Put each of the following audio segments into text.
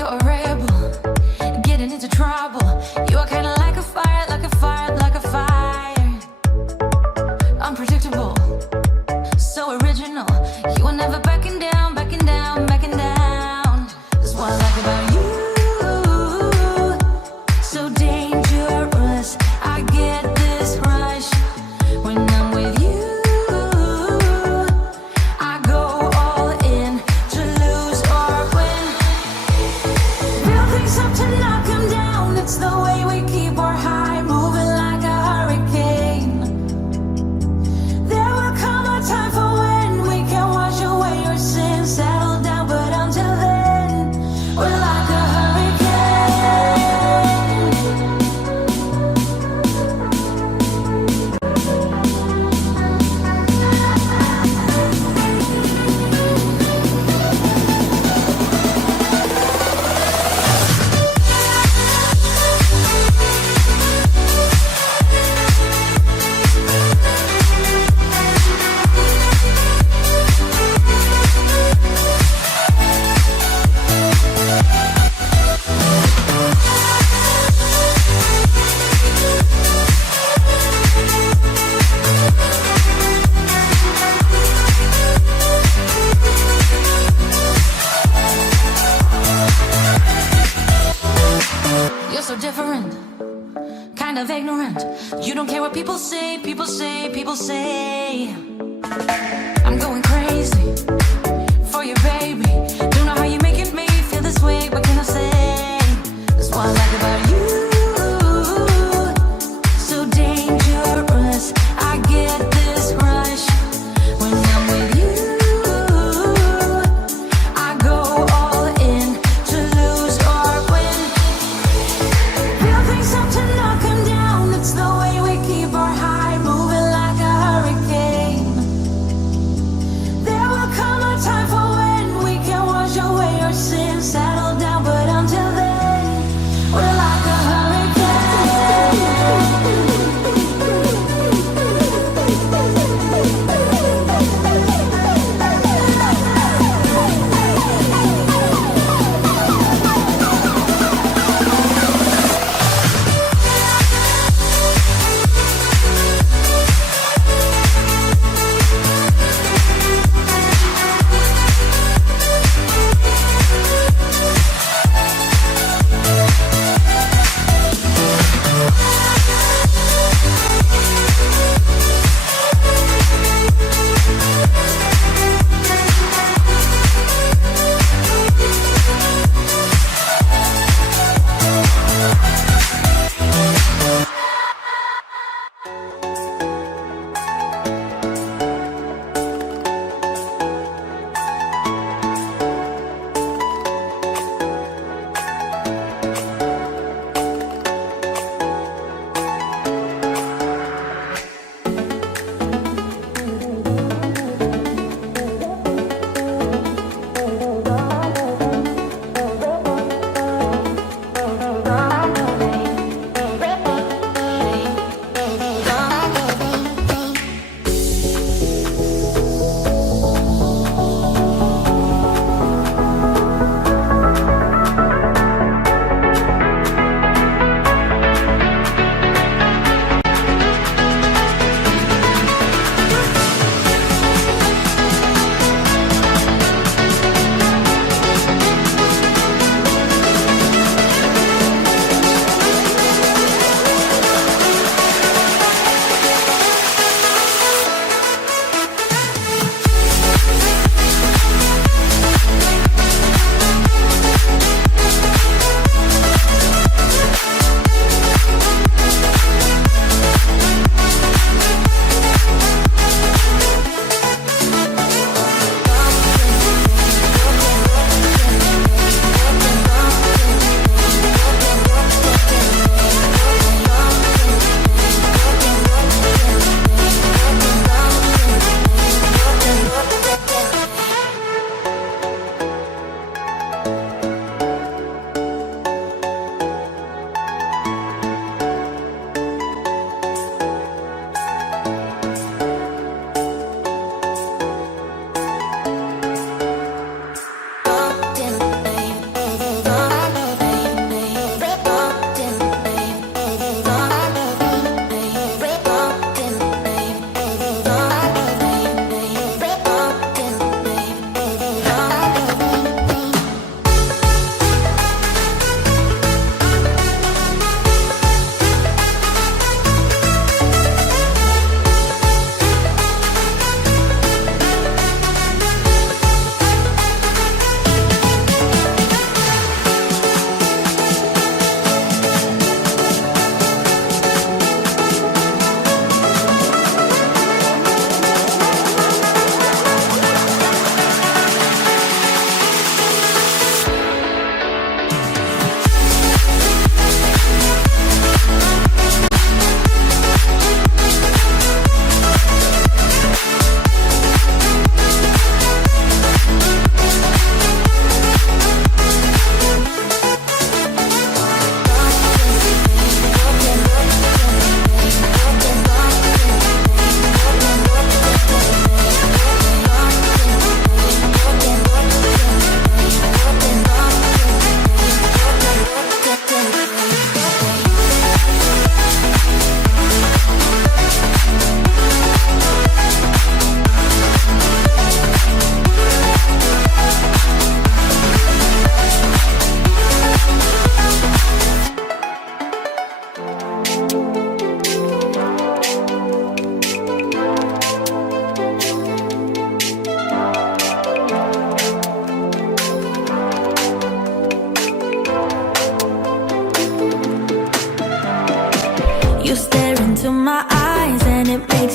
You're a rebel, getting into trouble. You are kinda like a fire, like a fire, like a fire. Unpredictable, so original. You are never backing down, backing down, backing down. That's what I like about you. So dangerous, I get this rush when I'm with you. I go all in to lose or win. Build things up to knock 'em down. It's the way we keep our high, moving like a hurricane. There will come a time for when we can wash away your sins, settle down, but until then, we're like a You're so different, kind of ignorant. You don't care what people say, people say, people say. I'm going crazy for you, baby. Don't know how you're making me feel this way. What can I say? That's what I like about you. So dangerous, I get this rush when I'm with you. I go all in to lose or win. Build things up to knock 'em down. It's the way we keep our high, moving like a hurricane. There will come a time for when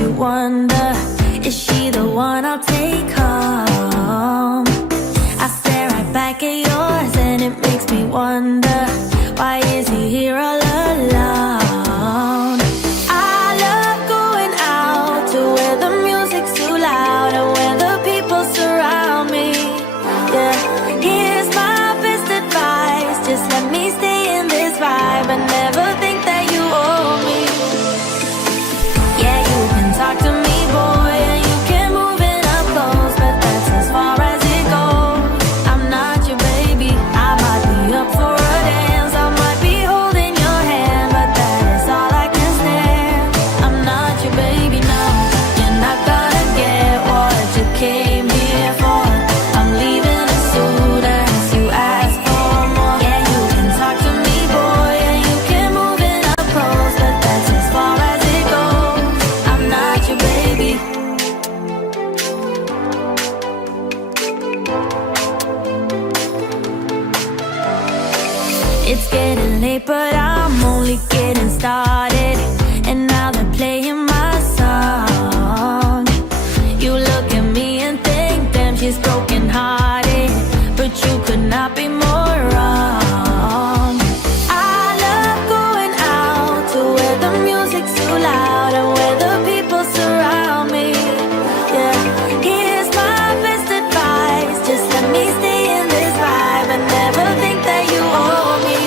you wonder, is she the one I'll take home? I stare right back at yours and it makes me wonder, why is he here all alone? I love going out to where the music's too loud and where the people surround me. Yeah, here's my best advice, just let me stay in this vibe and never think that you owe me. Yeah, you can talk to me, boy, and you can move it up close, but that's as far as it goes. I'm not your baby, I might be up for a dance, I might be holding your hand, but that is all I can stand. I'm not your baby, no, you're not gonna get what you came here for. I'm leaving as soon as you ask for more. Yeah, you can talk to me, boy, and you can move it up close, but that's as far as it goes. I'm not your baby. It's getting late, but I'm only getting started. And now they're playing my song. You look at me and think, damn, she's broken hearted. But you could not be more wrong. I love going out to where the music's too loud and where the people surround me. Yeah, here's my best advice, just let me stay in this vibe and never think that you owe me.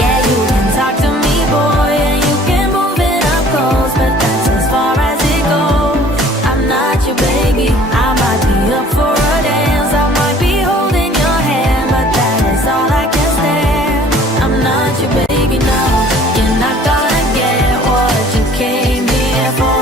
Yeah, you can talk to me, boy, and you can move it up close, but that's as far as it goes. I'm not your baby, I might be up for a dance, I might be holding your hand, but that is all I can stand. I'm not your baby, no, you're not gonna get what you came here for.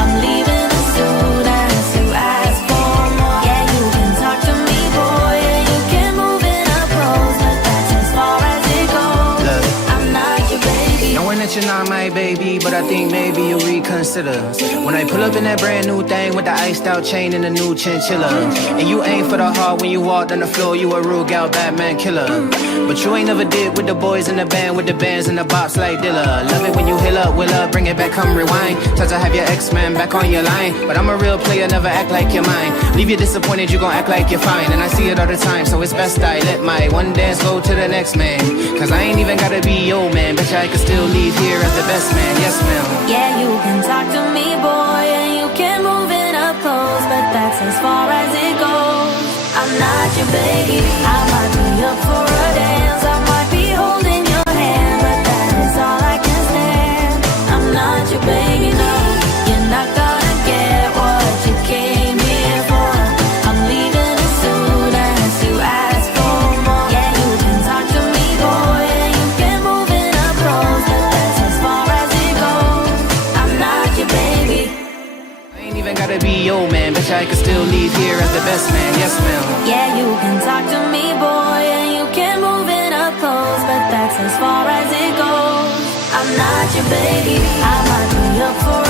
I'm leaving as soon as you ask for more. Yeah, you can talk to me, boy, and you can move it up close, but that's as far as it goes. Look, I'm not your baby. knowing that you're not my baby, but I think maybe you'll reconsider when I pull up in that brand new thing with the iced out chain and the new chinchilla. And you ain't for the heart when you walked on the floor, you a real gal Batman killer. But you ain't never did with the boys in the band, with the bands and the bops like Dilla. Love it when you hill up, will up, bring it back, come rewind. Try to have your ex-man back on your line, but I'm a real player, never act like you're mine. Leave you disappointed, you gon' act like you're fine. And I see it all the time, so it's best I let my one dance go to the next man. Cause I ain't even gotta be your man, bet you I can still leave here as the best man, yes ma'am. Yeah, you can talk to me, boy, and you can move it up close, but that's as far as it goes. I'm not your baby, I might be up for a dance, I might be holding your hand, but that is all I can stand. I'm not your baby, no, you're not gonna get what you came here for. I'm leaving as soon as you ask for more. Yeah, you can talk to me, boy, and you can move it up close, but that's as far as it goes. I'm not your baby. I ain't even gotta be your man, bet you I can still leave here as the best man, yes ma'am. Yeah, you can talk to me, boy, and you can move it up close, but that's as far as it goes. I'm not your baby, I might be up for